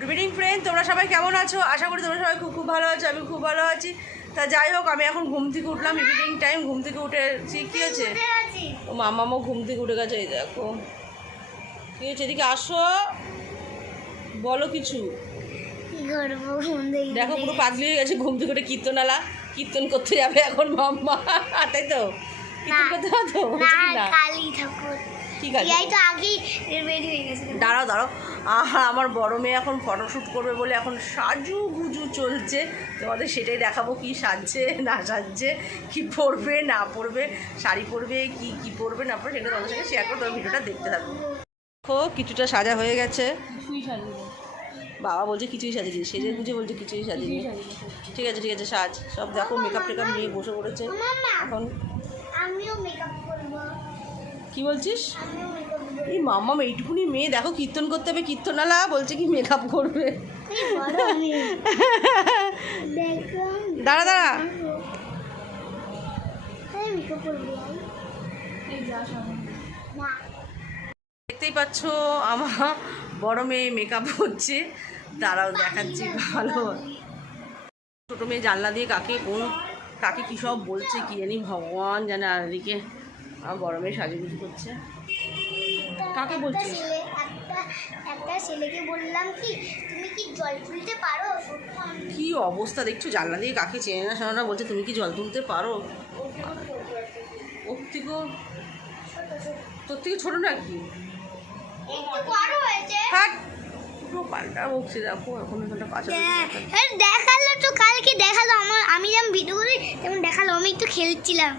Good evening friend তোমরা সবাই কেমন আছো? আশা করি তোমরা সবাই খুব খুব ভালো আছো আমি খুব ভালো আছি। তা যাই হোক আমি এখন ঘুম থেকে উঠলাম ইভিনিং টাইম ঘুম থেকে উঠেছি কী হয়েছে? ও মামামও ঘুম থেকে উঠে গেছে এই দেখো। কী হয়েছে? এদিকে আসো। বলো কিছু। দেখো পুরো পাগলি হয়ে গেছে ঘুম থেকে উঠে। কীর্তনালা কীর্তন করতে যাবে এখন মাম্মা। তাই তো? কীর্তন করতে হবে তো? না ঠিক আছে। এই তো আগেই রেডি হয়ে গেছে। দাঁড়াও দাঁড়াও। আমার বড় মেয়ে এখন ফটোশ্যুট করবে বলে এখন সাজু গুজু চলছে। তোমাদের সেটাই দেখাবো কি সাজছে না সাজছে কি পরবে না পরবে শাড়ি পরবে কি কি পরবে না পরবে সেটা তোমাদের সঙ্গে শেয়ার করে তোমার ভিডিওটা দেখতে থাকব দেখো কিছুটা সাজা হয়ে গেছে। বাবা বলছে কিছুই সাজিনি সেজে গুজে বলছে কিছুই সাজিনি। ঠিক আছে ঠিক আছে সাজ। সব দেখো মেকআপ টেকআপ নিয়ে বসে পড়েছে। এখন আমিও কি বলছিস? এই মাম্মা এইটুকুনি মেয়ে দেখো কীর্তন করতে হবে কীর্তনালা বলছে কি মেকআপ করবে। দাঁড়া দাঁড়া। দেখতেই পাচ্ছ আমার বড় মেয়ে মেকআপ হচ্ছে তারাও দেখাচ্ছি ভালো। ছোটো মেয়ে জানলা দিয়ে কাকে কোন কাকে কী সব বলছে কি জানি ভগবান জানে আর এদিকে। বড় মেয়ে সাজুগুজু করছে। কাকে বলছিস? একটা ছেলেকে বললাম কি তুমি কি জল তুলতে পারো? কি অবস্থা? দেখছ জানলা দিয়ে কাকে চেনে না শোনা বলছে তুমি কি জল তুলতে পারো? ওর থেকেও তোর থেকে ছোটো নাকি? থাক পুরো পাল্টা বকছে দেখো এখন এখানটা কাছে হ্যাঁ, দেখাল তো কালকে দেখাল আমার আমি যেমন ভিডিও করি তেমন দেখাল আমি একটু খেলছিলাম।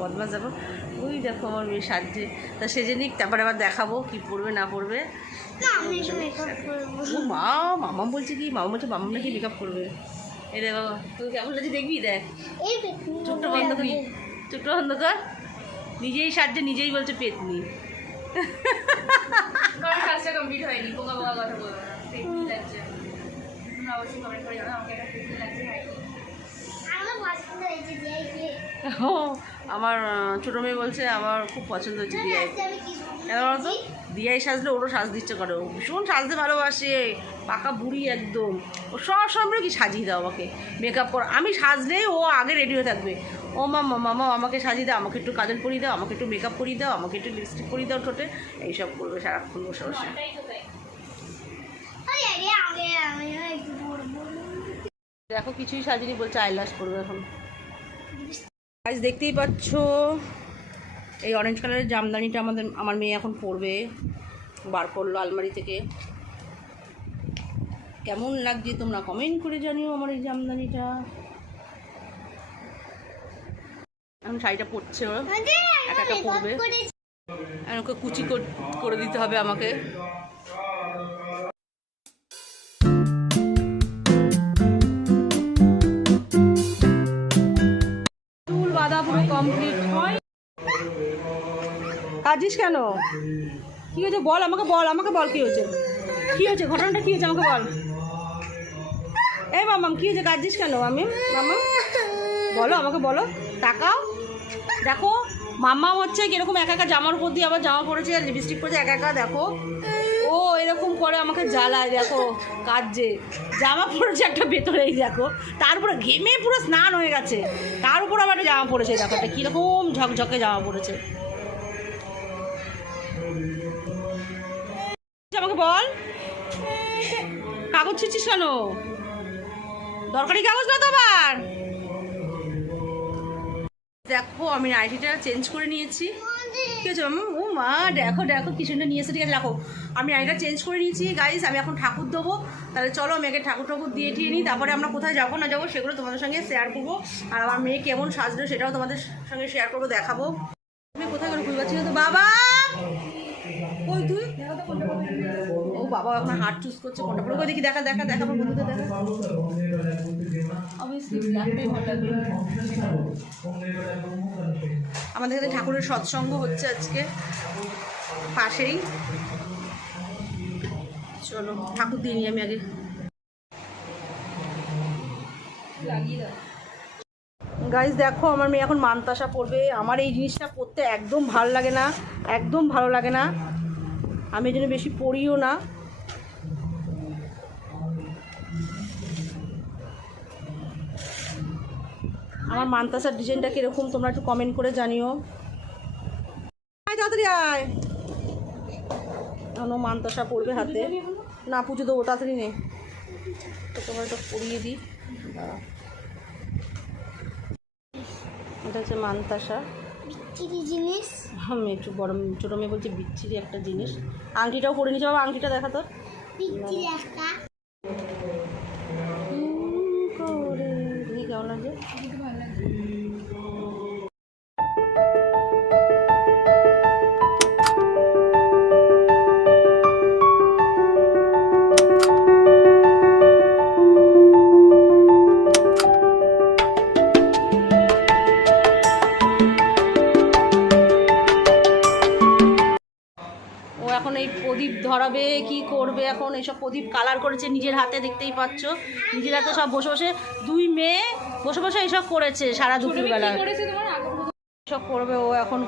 বদমাস যাব ওই দেখো আমার মেয়ে সাজছে। তা সেজে নিক তারপরে আবার দেখাবো কি পড়বে না পড়বে। মা মামা বলছে কি মামা বলছে মামা নাকি মেকআপ করবে। এই বাবা তুই কেমন লাগছে দেখবি? দেখ। এই পেতনি চোখটা বন্ধ করি। চোখটা বন্ধ কর। নিজেই সাজছে নিজেই বলছে পেতনি। কাজটা কমপ্লিট হয়নি বোকা বোকা কথা বলব না। পেটনি লাগছে। অবশ্যই কমেন্ট করে জানো আমাকে এটা পেটনি লাগছে হ্যাঁ আমার পছন্দ হয়েছে দিয়াই যে ও আমার ছোটো মেয়ে বলছে আমার খুব পছন্দ হচ্ছে দিয়াই কেন বলতো দিয়াই সাজলে ওরও সাজ দিচ্ছে করে। ও ভীষণ সাজতে ভালোবাসে পাকা বুড়ি একদম। ও সব সময় কি সাজিয়ে দাও আমাকে? মেকআপ কর। আমি সাজলেই ও আগে রেডি হয়ে থাকবে। ও মামা মামা আমাকে সাজিয়ে দাও আমাকে একটু কাজল পরিয়ে দাও আমাকে একটু মেকআপ করিয়ে দাও আমাকে একটু লিপস্টিক পরিয়ে দাও ঠোঁটে। এইসব করবে সারাক্ষণ বসে বসে। দেখো কিছুই সাজিনি বলছে আইলাস করবে এখন। আজ দেখতেই পাচ্ছ এই অরেঞ্জ কালারের জামদানিটা আমাদের আমার মেয়ে এখন পরবে। বার করল আলমারি থেকে। কেমন লাগছে তোমরা কমেন্ট করে জানিও আমার এই জামদানিটা। এখন শাড়িটা পরছে ও একা একা পরবে। ওকে কুচি কর- করে দিতে হবে আমাকে। কাজিস কেন? কি হয়েছে? বল, আমাকে বল আমাকে বল, কি হয়েছে? কি হয়েছে? ঘটনাটা কি হয়েছে? আমাকে বল। এই মামাম কি হয়েছে? কাজিস কেন? আমি মামা? বলো, আমাকে বলো। তাকাও। দেখো মাম্মা হচ্ছে কীরকম একা একা জামার উপর দিয়ে আবার জামা পরেছে লিপস্টিক পরেছে, একা একা, দেখো। ও এরকম করে আমাকে জ্বালায়, দেখো কাজে জামা পরেছে একটা ভেতরেই, দেখো। তারপরে ঘেমে পুরো স্নান হয়ে গেছে। তার উপর আবার একটা জামা পরেছে, দেখো, একটা কীরকম ঝকঝকে জামা পরেছে। আমাকে বল। কাগজ ছিঁচিস কেন? দরকারি কাগজ না তো আবার? দেখো, আমি নাইটিটা চেঞ্জ করে নিয়েছি। ঠিক আছে ও মা, দেখো দেখো কি সুন্দর নিয়ে এসে ঠিক আছে, দেখো, আমি নাইটিটা চেঞ্জ করে নিয়েছি। গাইস আমি এখন ঠাকুর দেবো। তাহলে চলো মেয়েকে ঠাকুর ঠাকুর দিয়ে টিয়ে নিই, তারপরে আমরা কোথায় যাব, না যাব, সেগুলো তোমাদের সঙ্গে শেয়ার করব। আর আমার মেয়ে কেমন সাজলো সেটাও তোমাদের সঙ্গে শেয়ার করব, দেখাবো। তুমি কোথায় করে না তো? বাবা! ওই তুই। ও বাবা এখন হাত চুজ করছে কোনটা পড়ে। দেখি দেখা দেখা দেখা আমার বন্ধুদের দেখা। অবভিয়াসলি ব্ল্যাকটাই ভালো লাগবে আমাদের এখানে ঠাকুরের সৎসঙ্গ হচ্ছে আজকে। পাশেই। চলো ঠাকুর দিয়ে নিই আমি আগে। গাইজ দেখো আমার মেয়ে এখন মানতাসা পড়বে। আমার এই জিনিসটা পড়তে একদম ভালো লাগে না। একদম ভালো লাগে না। আমি এটা বেশি পড়িও না। আমার মান্তাসার ডিজাইনটা কীরকম, তোমরা একটু কমেন্ট করে জানিও। আয় তাড়াতাড়ি আয়। কেন মান্তাসা পড়বে হাতে। না, পুজো দেবো, তাড়াতাড়ি নে। তো তোমার এটা পরিয়ে দিই। এটা হচ্ছে মান্তাসা। জিনিস? আমি একটু বড় ছোটো মেয়ে বলছে বিচ্ছিরি একটা জিনিস। আংটিটাও পরে নিয়েছে বাবা আংটিটা দেখা তোর। বিচ্ছিরি একটা? করবে এখন এইসব প্রদীপ কালার করেছে নিজের হাতে দেখতেই পাচ্ছ। নিজের হাতে সব বসে বসে দুই মেয়ে বসে বসে এইসব করেছে সারা দুপুরবেলা। কি করেছে তোমার? সব করবে ও এখন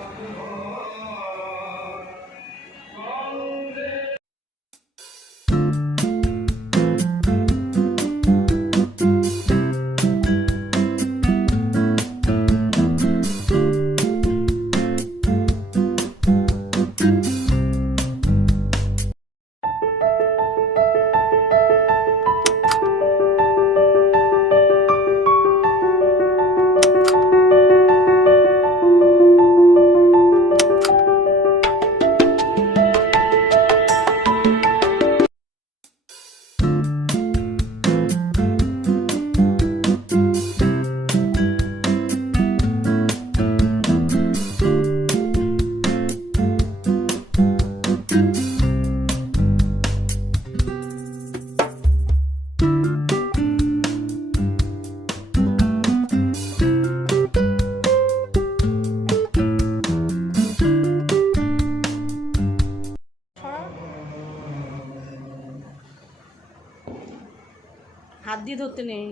দিয়ে নেই।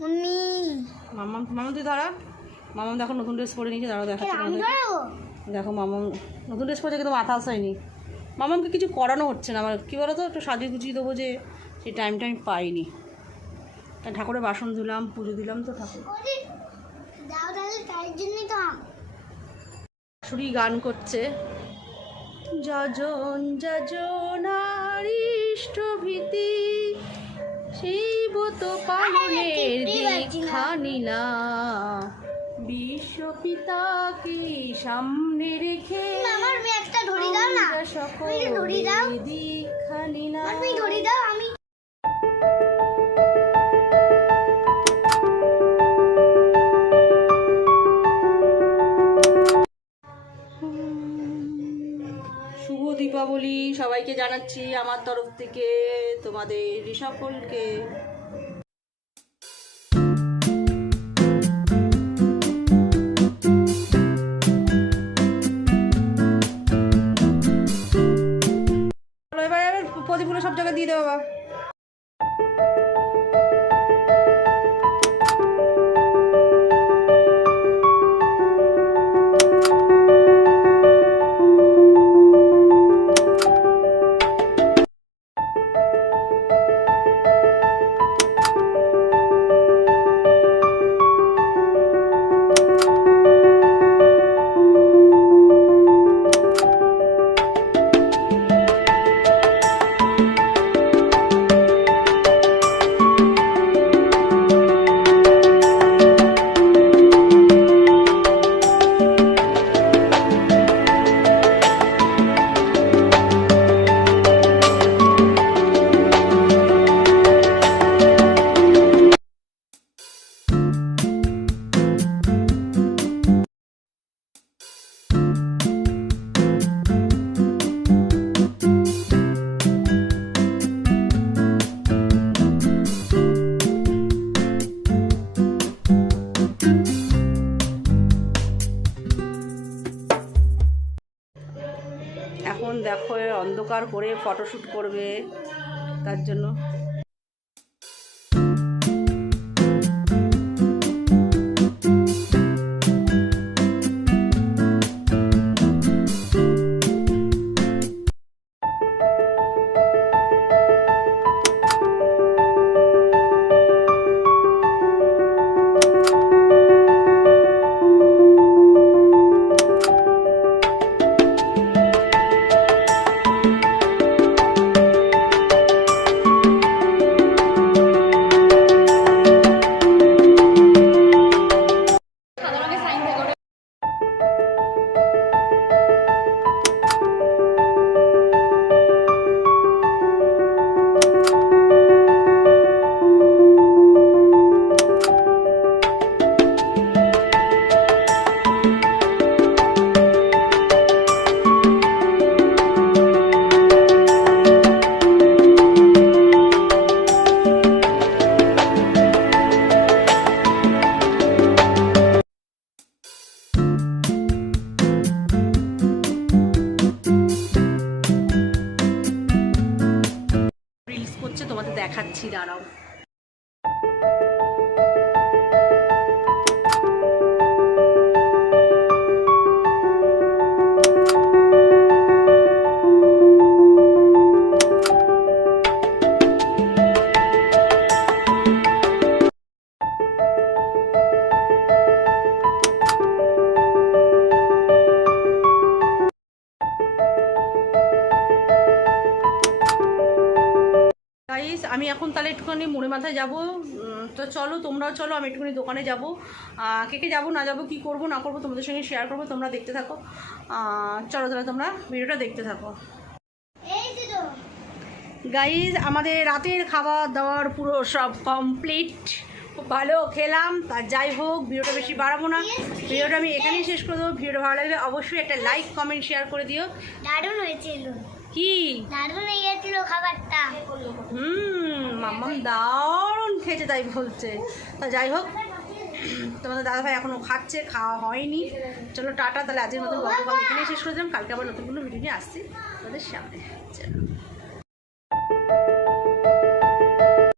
মম্মি। মামা মামা তুই দাঁড়া। মামা দেখো নতুন ড্রেস পরে নিয়েছে দাঁড়াও দেখাচ্ছি দেখো মামাম নতুন ড্রেস পরেছে কিন্তু মাথা আসায়নি মামামকে কিছু করানো হচ্ছে না আমার কী বলো তো একটু সাজিয়ে গুছিয়ে দেবো যে সেই টাইমটা আমি পাইনি। ঠাকুরের বাসন ধুলাম পুজো দিলাম তো ঠাকুর। শাশুড়ি গান করছে। যজন যজনারিষ্ট ভীতি শিব তো পালনের দীক্ষা নিলা। বিশ্বপিতাকে সামনে রেখে আমার দীক্ষা একটা জানাচ্ছি আমার তরফ থেকে তোমাদের সকলকে প্রদীপগুলো সব জায়গায় দিয়ে দেবো অন্ধকার করে ফটোশ্যুট করবে তার জন্য। গাইস আমি এখন তাহলে একটুখানি মুড়ে মাথায় যাব। তো চলো তোমরাও চলো আমি একটুখানি দোকানে যাব। কে কে যাব না যাব কী করব না করব তোমাদের সঙ্গে শেয়ার করব তোমরা দেখতে থাকো। চলো তাহলে তোমরা ভিডিওটা দেখতে থাকো। গাইজ আমাদের রাতের খাবার দাওয়ার পুরো সব কমপ্লিট খুব ভালো খেলাম। তা যাই হোক ভিডিওটা বেশি বাড়াবো না। ভিডিওটা আমি এখানেই শেষ করে দেবো। ভিডিওটা ভালো লাগলে অবশ্যই একটা লাইক কমেন্ট শেয়ার করে দিও। দারুণ হয়েছিল। কি? দারুণ খাবারটা। হুম মাম্মাম দারুণ খেয়েছে তাই বলছে। তা যাই হোক তোমাদের দাদাভাই এখনও খাচ্ছে খাওয়া হয়নি। চলো টাটা তাহলে আজকের মতন গল্প এখানে শেষ করে দিলাম। কালকে আবার নতুন কোনো ভিডিও নিয়ে আসছি তোমাদের সামনে। চলো।